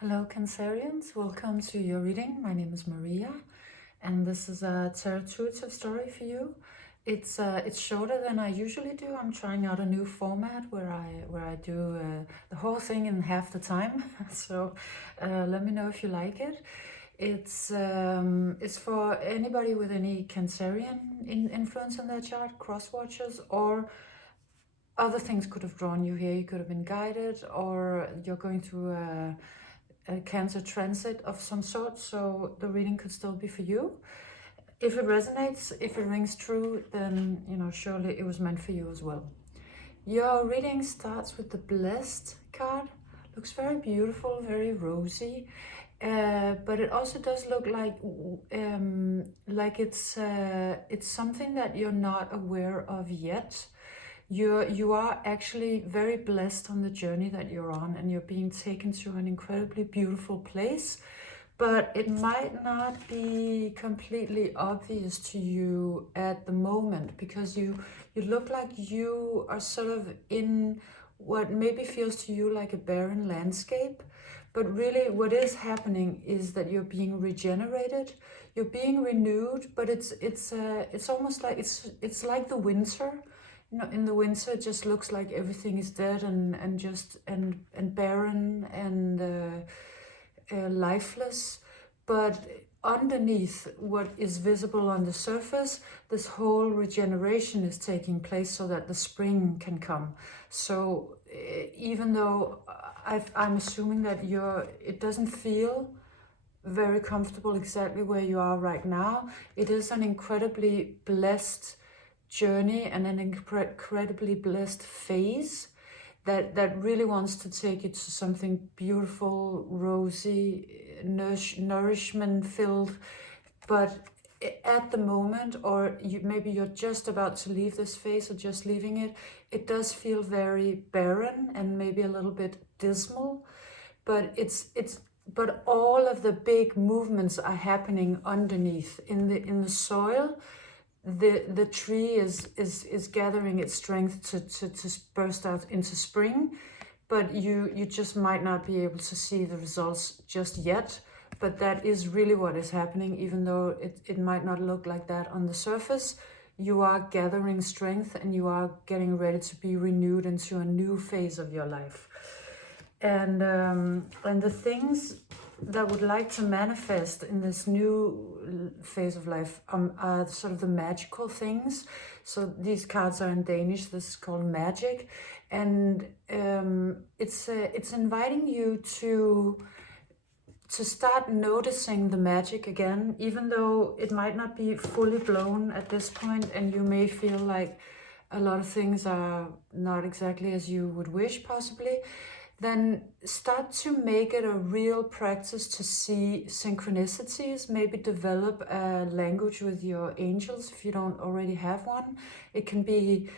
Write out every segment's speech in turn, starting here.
Hello Cancerians, welcome to your reading. My name is Maria and this is a tarot story for you. It's shorter than I usually do. I'm trying out a new format where I do the whole thing in half the time. So let me know if you like it. It's for anybody with any Cancerian influence in their chart, cross watchers, or other things could have drawn you here. You could have been guided, or you're going through a Cancer transit of some sort, so the reading could still be for you. If it resonates, if it rings true, then surely it was meant for you as well. Your reading starts with the Blessed card. Looks very beautiful, very rosy, but it also does look like it's something that you're not aware of yet. You are actually very blessed on the journey that you're on, and you're being taken to an incredibly beautiful place, but it might not be completely obvious to you at the moment, because you look like you are sort of in what maybe feels to you like a barren landscape. But really what is happening is that you're being regenerated, you're being renewed, but it's almost like it's like the winter. In the winter, it just looks like everything is dead and barren and lifeless. But underneath what is visible on the surface, this whole regeneration is taking place so that the spring can come. So even though I'm assuming that it doesn't feel very comfortable exactly where you are right now, it is an incredibly blessed journey and an incredibly blessed phase that really wants to take you to something beautiful, rosy, nourishment filled. But at the moment, or maybe you're just about to leave this phase or just leaving it, it does feel very barren and maybe a little bit dismal. But but all of the big movements are happening underneath in the soil. The tree is gathering its strength to burst out into spring, but you just might not be able to see the results just yet. But that is really what is happening, even though it might not look like that on the surface. You are gathering strength and you are getting ready to be renewed into a new phase of your life. And the things that would like to manifest in this new phase of life are sort of the magical things. So these cards are in Danish. This is called magic, and it's inviting you to start noticing the magic again, even though it might not be fully blown at this point, and you may feel like a lot of things are not exactly as you would wish, possibly. Then start to make it a real practice to see synchronicities. Maybe develop a language with your angels if you don't already have one. It can be,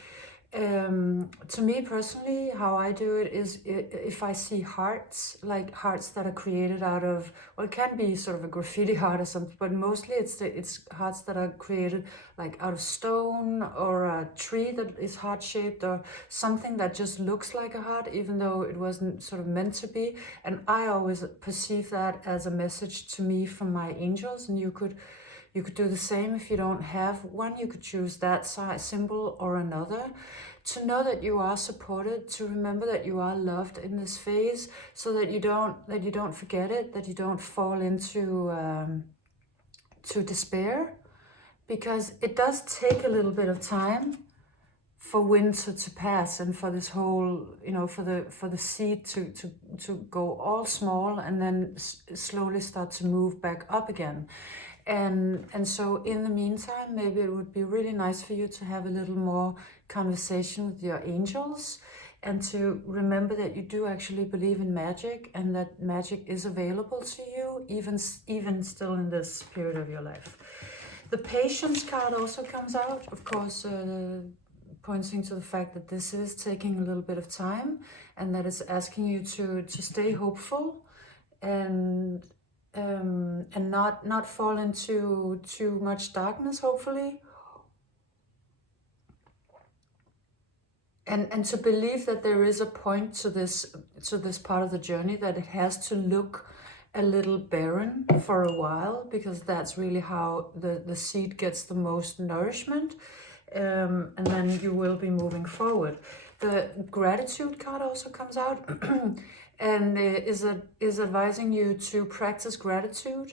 to me personally, how I do it is if I see hearts, like hearts that are created out of, well, it can be sort of a graffiti heart or something, but mostly it's hearts that are created like out of stone, or a tree that is heart-shaped, or something that just looks like a heart even though it wasn't sort of meant to be. And I always perceive that as a message to me from my angels, and you could do the same. If you don't have one, you could choose that symbol or another, to know that you are supported, to remember that you are loved in this phase, so that you don't forget it, that you don't fall into to despair, because it does take a little bit of time for winter to pass, and for this whole, for the seed to go all small and then slowly start to move back up again. And so in the meantime, maybe it would be really nice for you to have a little more conversation with your angels, and to remember that you do actually believe in magic, and that magic is available to you even still in this period of your life. The Patience card also comes out, of course, pointing to the fact that this is taking a little bit of time, and that it's asking you to stay hopeful and not fall into too much darkness, hopefully. and to believe that there is a point to this part of the journey, that it has to look a little barren for a while, because that's really how the seed gets the most nourishment, and then you will be moving forward. The gratitude card also comes out and is advising you to practice gratitude.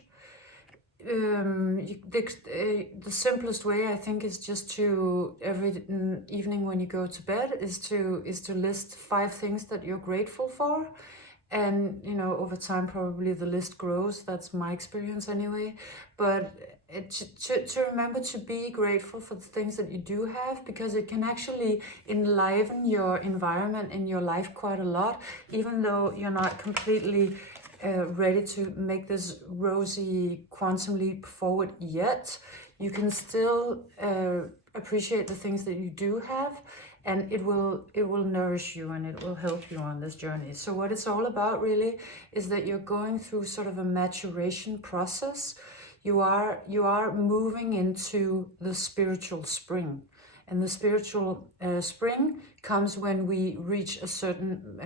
The simplest way, I think, is just to every evening when you go to bed is to list 5 things that you're grateful for. And over time probably the list grows. That's my experience anyway. But to remember to be grateful for the things that you do have, because it can actually enliven your environment in your life quite a lot, even though you're not completely ready to make this rosy quantum leap forward yet. You can still appreciate the things that you do have, and it will nourish you and it will help you on this journey. So what it's all about really is that you're going through sort of a maturation process. You are moving into the spiritual spring. And the spiritual spring comes when we reach a certain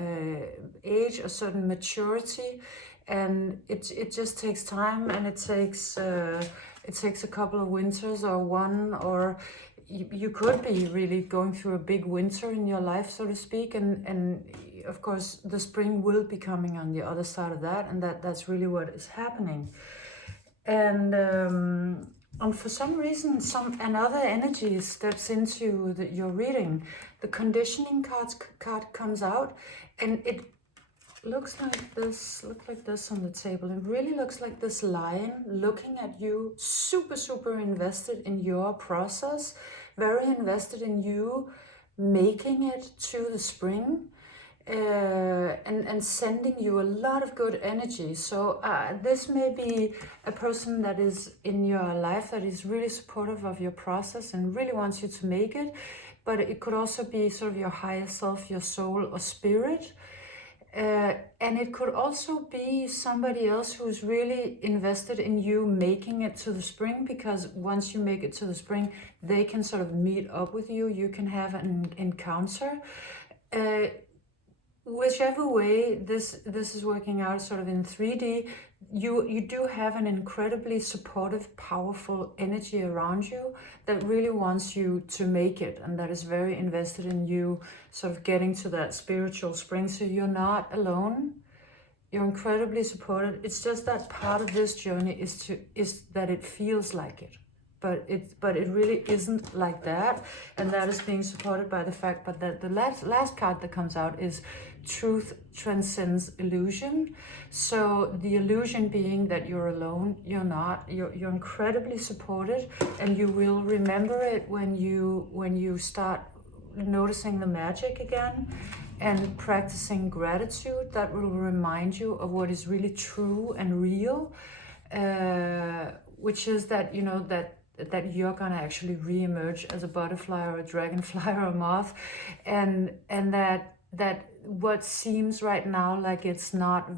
age, a certain maturity, and it just takes time, and it takes a couple of winters or one, or you could be really going through a big winter in your life, so to speak, and of course the spring will be coming on the other side of that, and that's really what is happening. And for some reason, another energy steps into your reading. The conditioning card comes out, and it looks like this. Look like this on the table. It really looks like this lion looking at you, super invested in your process, very invested in you making it to the spring. And sending you a lot of good energy. So this may be a person that is in your life that is really supportive of your process and really wants you to make it, but it could also be sort of your higher self, your soul or spirit. And it could also be somebody else who's really invested in you making it to the spring, because once you make it to the spring, they can sort of meet up with you. You can have an encounter. Whichever way this is working out sort of in 3D, you do have an incredibly supportive, powerful energy around you that really wants you to make it, and that is very invested in you sort of getting to that spiritual spring. So you're not alone. You're incredibly supported. It's just that part of this journey is that it feels like it. But it really isn't like that, and that is being supported by the fact that the last card that comes out is truth transcends illusion. So the illusion being that you're alone, you're not. You're incredibly supported, and you will remember it when you start noticing the magic again and practicing gratitude. That will remind you of what is really true and real, which is that that you're gonna actually re-emerge as a butterfly or a dragonfly or a moth, and that what seems right now like it's not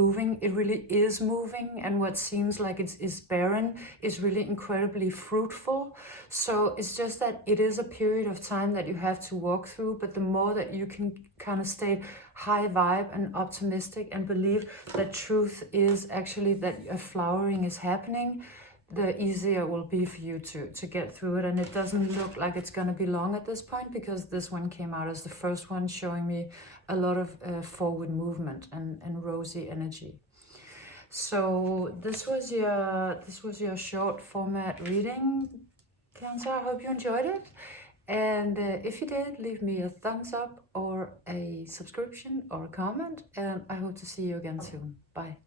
moving, it really is moving, and what seems like is barren is really incredibly fruitful. So it's just that it is a period of time that you have to walk through, but the more that you can kind of stay high vibe and optimistic and believe that truth is actually that a flowering is happening, the easier it will be for you to get through it. And it doesn't look like it's going to be long at this point, because this one came out as the first one, showing me a lot of forward movement and rosy energy. So this was your short format reading, Cancer. I hope you enjoyed it. And if you did, leave me a thumbs up or a subscription or a comment. And I hope to see you again soon. Bye.